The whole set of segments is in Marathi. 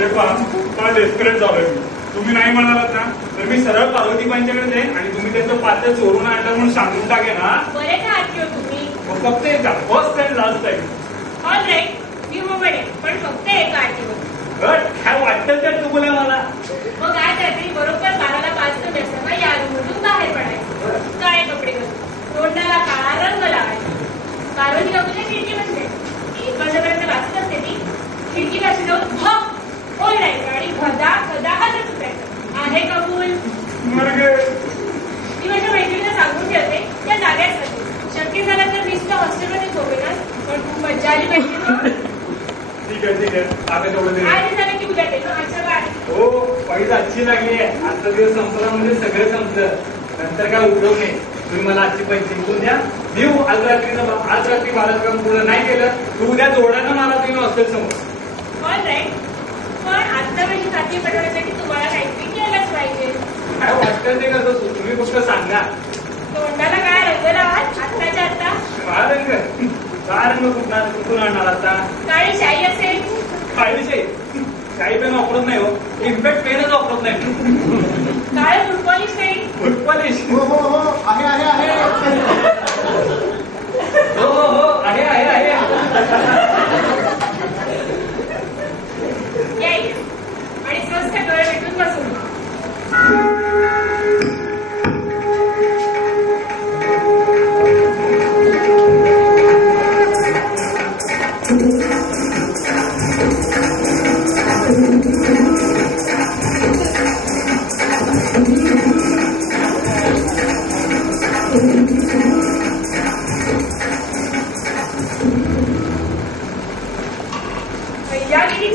डेस्परेट झालोय मी. तुम्ही नाही म्हणालात ना तर मी सरळ पार्वतीबाईंच्याकडे जाईन आणि तुम्ही त्यांचं पात्र चोरून आणलं म्हणून सांगून टाकेन. हा बरे का आजी तुम्ही फक्त एकदा first time last time. All right मी बरे पण फक्त एका आठवत काय वाटतं तर तुम्हाला मला. मग आज रात्री बरोबर 12:05 वाजता या रूममधून बाहेर पडायचं. काळे कपडे घालून तोंडाला काळा रंग लावायचा. पार्वती बाबूच्या खिडकी बसते. 1 वाजेपर्यंत वाचत असते ती. खिडकी पाशी जाऊन भप ओरडायचं आणि खदा खदा हसत सुटायचं. आहे कबूल. मी माझ्या मैत्रिणीला सांगून ठेवते त्या जाग्याच राहते. शक्य झालं तर मीच हॉस्टेलमध्ये झोपेनच. पण खूप मज्जा आली पाहिजे. ठीक आहे ठीक आहे आता तेवढं आज झालं की उद्या देतो. अच्छा बाय. हो पैसा अच्छी लागली आहे. आजचा दिवस संपला म्हणजे सगळं संपलं. नंतर काय उपयोग नाही. तुम्ही मला आजची पैसे विकून द्या. मी आज रात्री 12 काम पूर्ण नाही केलं तर उद्या जोडानं मला तुम्ही हॉस्टेल समोर. ऑल राईट पण आता माझी खात्री पटवण्यासाठी तुम्हाला काहीतरी केलंच पाहिजे. काय वाटतं ते कसं तुम्ही फक्त सांगा. तोंडाला काय रंग लावाल आत्ताच्या आता. काय रंग कुठून आणणार आता. काळी शाई असेल. काळी शाई शाई पेन वापरत नाही हो. इन्फॅक्ट पेनच वापरत नाही. काळे फुटपॉलिश नाही. फुटपॉलिश हो हो हो आहे आहे आहे हो हो हो आहे आहे आहे. आणि स्वस्त डोळे भेटून बसून.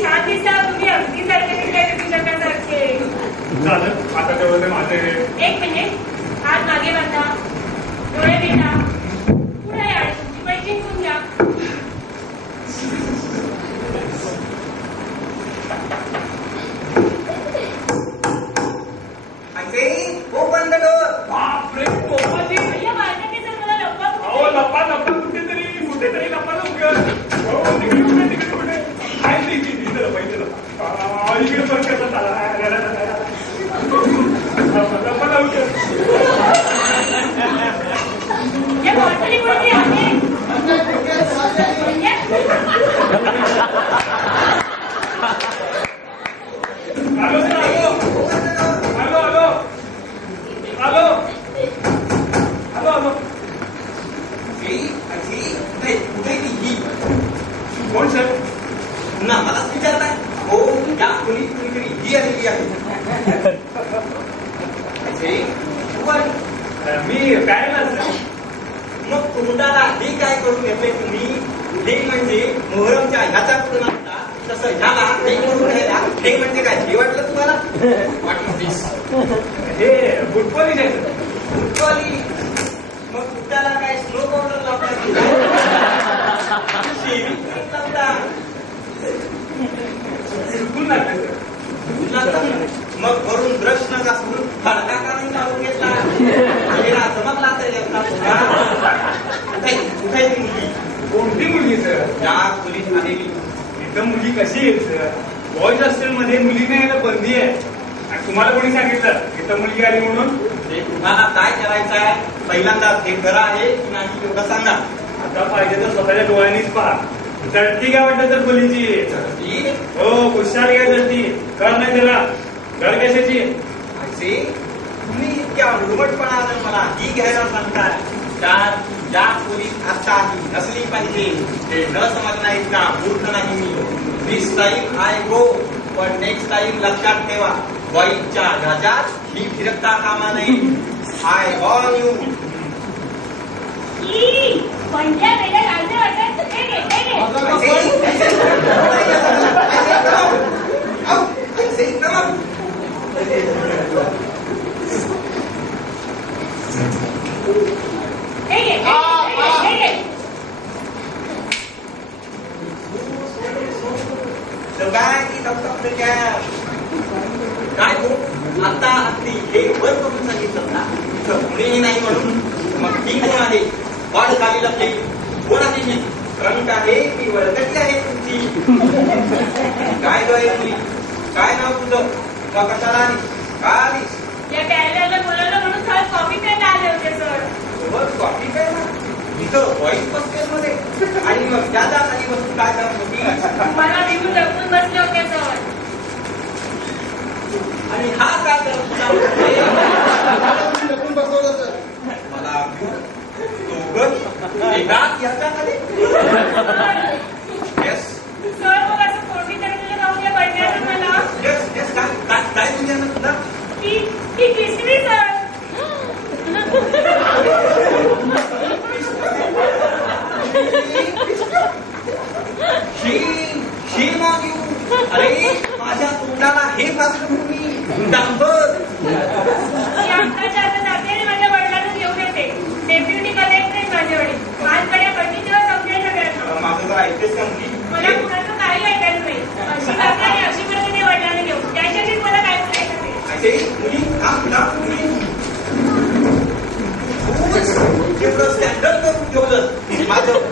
छान दिसता तुम्ही. अगदी सारखे दिसले तुझ्यासारखे. झालं आता तेवढं माझे. 1 मिनिट हात मागे बांधा. डोळे भेटा. पुढे आणि तुमची पैसे जिंकून घ्या. बापरे पोपाची. भैया बाळकाचे जर मला लपवा. अहो लपा लपा कुठेतरी लपा लवकर. तिकडे कुठे तिकडे कुठे काय नाही इकडे पाहिजे इकडे पण कसं झाला लपा लवकर. या बॉटली कोणती आहे. Hello hello hello hello hello hello कोण सर. ना मलाच विचारताय. हो या कोणी कुणीतरी ही आलेली आहे. मी काय मग तोंडाला हे काय करून घेतलंय तुम्ही. हे म्हणजे मोहरमच्या ह्याचा पुढे नसता तसं ह्याला हे करून घ्यायला. हे म्हणजे काय हे वाटलं तुम्हाला. हे फुटबॉल आहे. फुटबॉली मग कुठल्याला काय स्नो पावडर लावतात. मग वरून ब्रश न घासून फडका काढून लावून घेतला. चमकला कुठे मुलगी. कोणती मुलगी सर. त्या खोलीत आलेली. इथं मुली कशी आहेत सर. बॉईज हॉस्टेलमध्ये मुली नाही यायला बंदी आहे. आणि तुम्हाला कोणी सांगितलं इथं मुलगी आली म्हणून. ते तुम्हाला काय करायचं आहे. पहिल्यांदा हे खरं आहे की नाही एवढं सांगा. आता पाहिजे तर स्वतःच्या डोळ्यांनीच पहा. चढती काय वाटत तर मुलीची. हो हुशार काय चढती. कर नाही त्याला घर कशाची. असे तुम्ही इतक्या उलमटपणानं मला ही घ्यायला सांगताय. ज्या खोलीत आता नसली पाहिजे ते न समजणार इतका मूर्ख नाही मी. दिस टाईम आय गो पण नेक्स्ट टाईम लक्षात ठेवा. वाईटच्या ध्वजात ही फिरकता कामा नये. I warn you. पंड्या वेळेला लालचं वाटत ते घे. काय आता अगदी हे वर करून सांगितलं ना. कुणीही नाही म्हणून मग ती कोण आहे. वाढ खाली लपली. कोणाची ही रंग आहे की वळकटी आहे तुमची. काय गय मुली मग कशाला आली का आलीस या टॅलरला बोलावलं म्हणून सहज कॉफी प्यायला आले होते सर. सोबत कॉफी प्यायला इथं व्हॉइस हॉस्टेल मध्ये आणि मग त्याच्या खाली बसून काय करत होती मला विकून लपून बसले होते सर. आणि हा काय करत होता लपून बसवलं सर. मला दोघं एकाच याच्या खाली येस सर मग असं कोणी तरी राहून या पडण्याचं मला येस येस काय तुझ्या ना तुला ती किसली सर. शी मग येऊ अरे माझ्या तोंडाला हे पासून मी डांबर मी आत्ताच्या आता जाते आणि माझ्या वडिलांना घेऊन येते. डेप्युटी कलेक्टर माझे वडील माझ्याकडे पडली तेव्हा समजेल सगळ्यांना. माझं जर ऐकतेच नव्हती मला कुणाचं काही ऐकायचं नाही. अशी जाते आणि अशी परत ते वडिलांना घेऊन त्याच्याशीच मला काय बोलायचं ते. असे मुली मुली एवढं स्टँडर्ड करून ठेवलं माझं